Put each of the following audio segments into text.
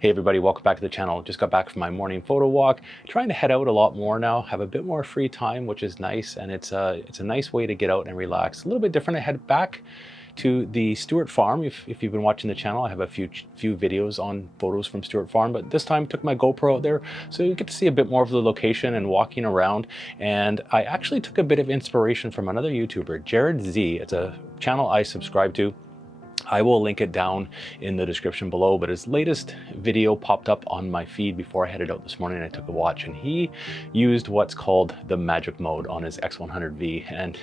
Hey everybody, welcome back to the channel. Just got back from my morning photo walk. Trying to head out a lot more now, have a bit more free time, which is nice, and it's a nice way to get out and relax. A little bit different. I head back to the Stewart farm. If you've been watching the channel, I have a few videos on photos from Stewart farm, but this time took my GoPro out there, so you get to see a bit more of the location and walking around. And I actually took a bit of inspiration from another YouTuber, Jared Z. It's a channel I subscribe to. I will link it down in the description below, but his latest video popped up on my feed before I headed out this morning and I took a watch, and he used what's called the magic mode on his X100V. And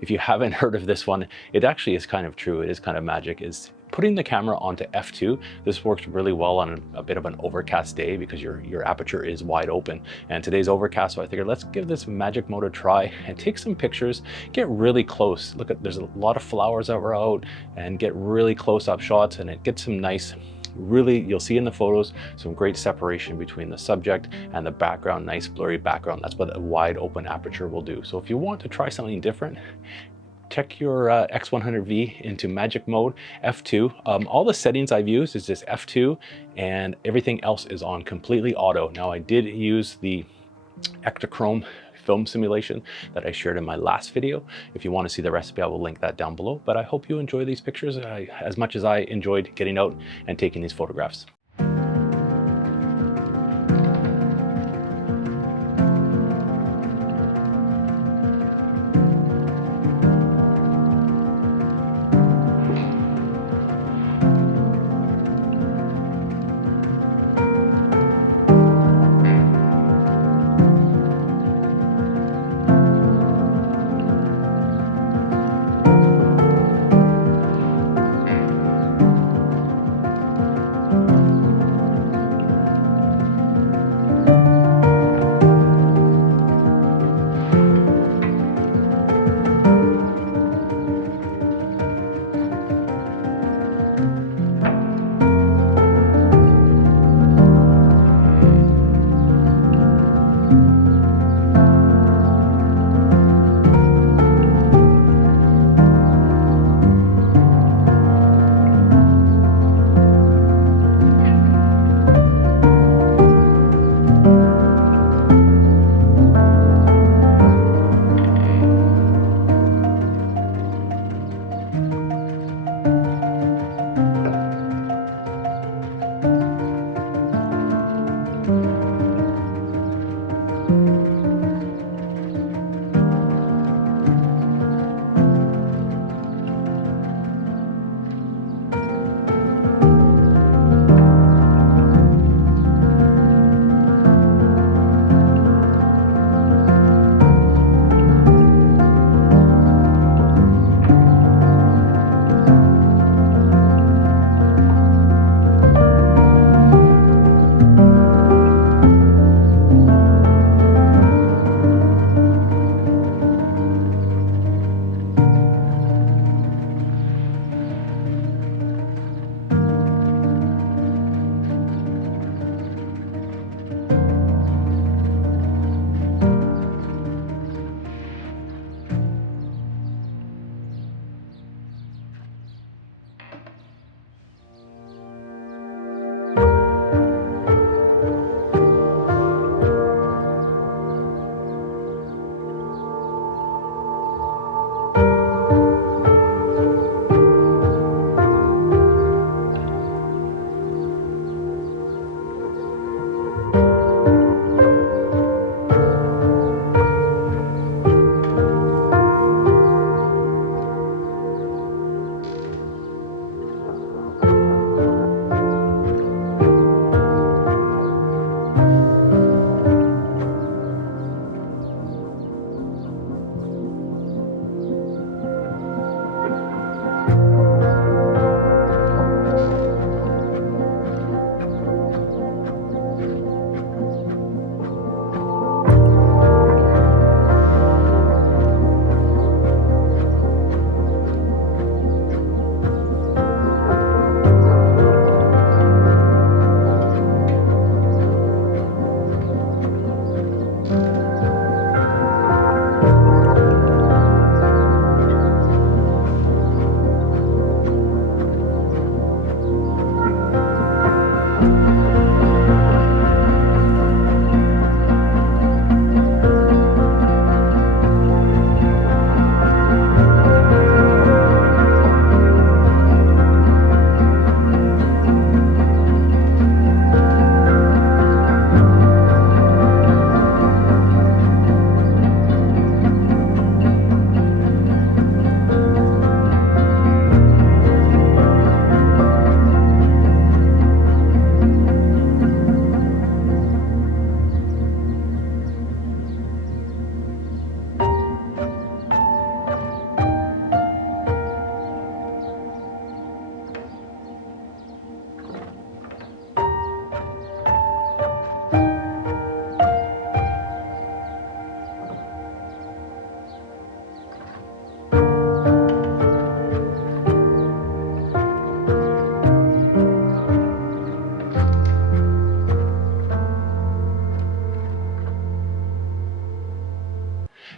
if you haven't heard of this one, it actually is kind of true. It is kind of magic. Is putting the camera onto f2. This works really well on a bit of an overcast day because your aperture is wide open. And today's overcast, so I figured let's give this magic mode a try and take some pictures, get really close. Look at, there's a lot of flowers that were out, and get really close up shots, and it gets some nice, really, you'll see in the photos, some great separation between the subject and the background, nice blurry background. That's what a wide open aperture will do. So if you want to try something different, check your X100V into magic mode, f2. All the settings I've used is just f2, and everything else is on completely auto. Now I did use the Ektachrome film simulation that I shared in my last video. If you want to see the recipe, I will link that down below. But I hope you enjoy these pictures as much as I enjoyed getting out and taking these photographs.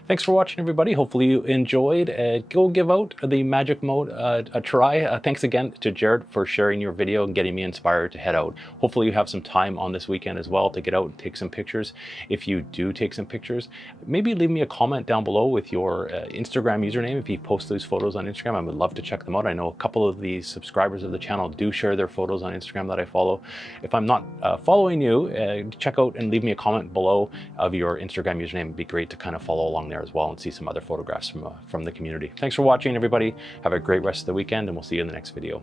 Thanks for watching, everybody. Hopefully you enjoyed. Go give out the magic mode a try. Thanks again to Jared for sharing your video and getting me inspired to head out. Hopefully you have some time on this weekend as well to get out and take some pictures. If you do take some pictures, maybe leave me a comment down below with your Instagram username if you post those photos on Instagram. I would love to check them out. I know a couple of the subscribers of the channel do share their photos on Instagram that I follow. If I'm not following you, check out and leave me a comment below of your Instagram username. It'd be great to kind of follow along there as well and see some other photographs from the community. Thanks for watching, everybody. Have a great rest of the weekend, and we'll see you in the next video.